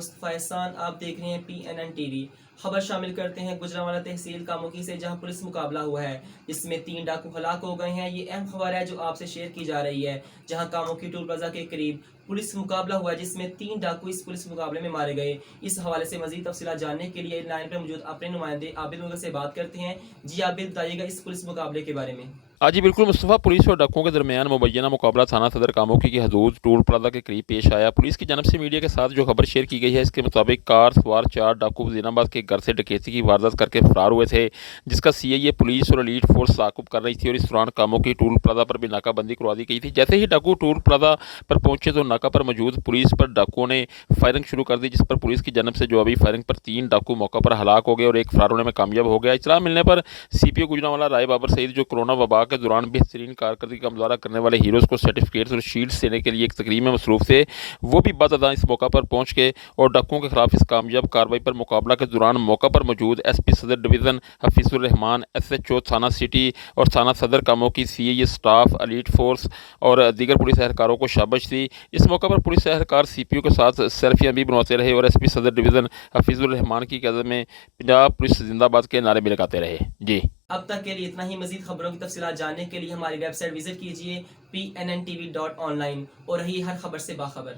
مصطفیٰ احسان، آپ دیکھ رہے ہیں PNN TV۔ خبر شامل کرتے ہیں گجرانوالہ تحصیل کاموکی سے، جہاں پولیس مقابلہ ہوا ہے جس میں 3 ڈاکو ہلاک ہو گئے ہیں۔ یہ اہم خبر ہے جو آپ سے شیئر کی جا رہی ہے، جہاں کاموکی ٹول پلازا کے قریب پولیس مقابلہ ہوا ہے جس میں 3 ڈاکو اس پولیس مقابلے میں مارے گئے۔ اس حوالے سے مزید تفصیلات جاننے کے لیے لائن پر موجود اپنے نمائندے عابد مغل سے بات کرتے ہیں۔ جی عابد، بتائیے گا اس پولیس مقابلے کے بارے میں۔ جی بالکل مصطفیٰ، پولیس اور ڈاکوؤں کے درمیان مبینہ مقابلہ تھانہ صدر کاموکی کی حدود ٹول پلازا کے قریب پیش آیا۔ پولیس کی جانب سے میڈیا کے ساتھ جو خبر شیئر کی گئی ہے، اس کے مطابق کار سوار 4 ڈاکو وزیر آباد کے گھر سے ڈکیتی کی واردات کر کے فرار ہوئے تھے، جس کا CIA پولیس اور ایلیٹ فورس تعاقب کر رہی تھی، اور اس دوران کاموکی ٹول پلازا پر بھی ناکہ بندی کروا دی گئی تھی۔ جیسے ہی ڈاکو ٹول پلازا پر پہنچے تو ناکہ پر موجود پولیس پر ڈاکوؤں نے فائرنگ شروع کر دی، جس پر پولیس کی جانب سے جوابی فائرنگ پر 3 ڈاکو موقع پر ہلاک ہو گئے اور ایک فرار ہونے میں کامیاب ہو گیا۔ اطلاع ملنے پر CPO گجرانوالہ رائے بابر سعید، جو کورونا وبا کے دوران بہترین کارکردگی کا مظاہرہ کرنے والے ہیروز کو سرٹیفکیٹس اور شیلڈز دینے کے لیے ایک تقریب میں مصروف تھے، وہ بھی بعد اس موقع پر پہنچ کے اور ڈاکوؤں کے خلاف اس کامیاب کارروائی پر مقابلہ کے دوران موقع پر موجود SP صدر ڈویژن حفیظ الرحمان، SHO تھانہ سٹی اور تھانہ صدر Kamoke, CIA staff, elite force اور دیگر پولیس اہلکاروں کو شاباش دی۔ اس موقع پر پولیس اہلکار CPO کے ساتھ سیلفیاں بھی بنواتے رہے اور SP صدر ڈویژن حفیظ الرحمان کی قیادت میں پنجاب پولیس زندہ باد کے نعرے بھی لگاتے رہے۔ جی اب تک کے لیے اتنا ہی۔ مزید خبروں کی تفصیلات جاننے کے لیے ہماری ویب سائٹ وزٹ کیجیے PNNTV.online اور رہیے ہر خبر سے باخبر۔